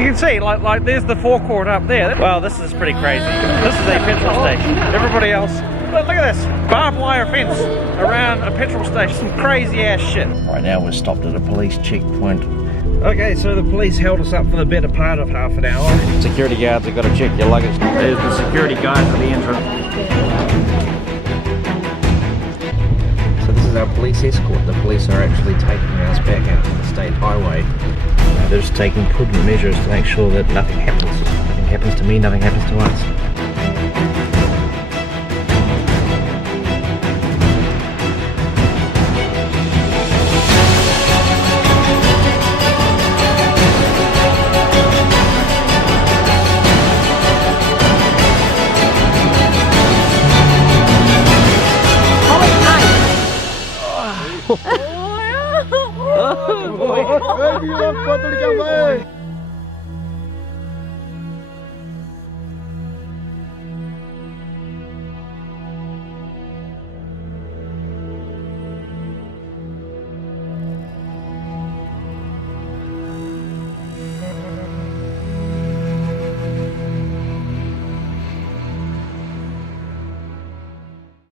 You can see, like there's the forecourt up there. Well, this is pretty crazy. This is a petrol station. Everybody else, look at this. Barbed wire fence around a petrol station. Some crazy ass shit. Right now we're stopped at a police checkpoint. Okay, so the police held us up for the better part of half an hour. Security guards have got to check your luggage. There's the security guys at the entrance. So this is our police escort. The police are actually taking us back out to the state highway. They're just taking prudent measures to make sure that nothing happens. Nothing happens to me, nothing happens to us.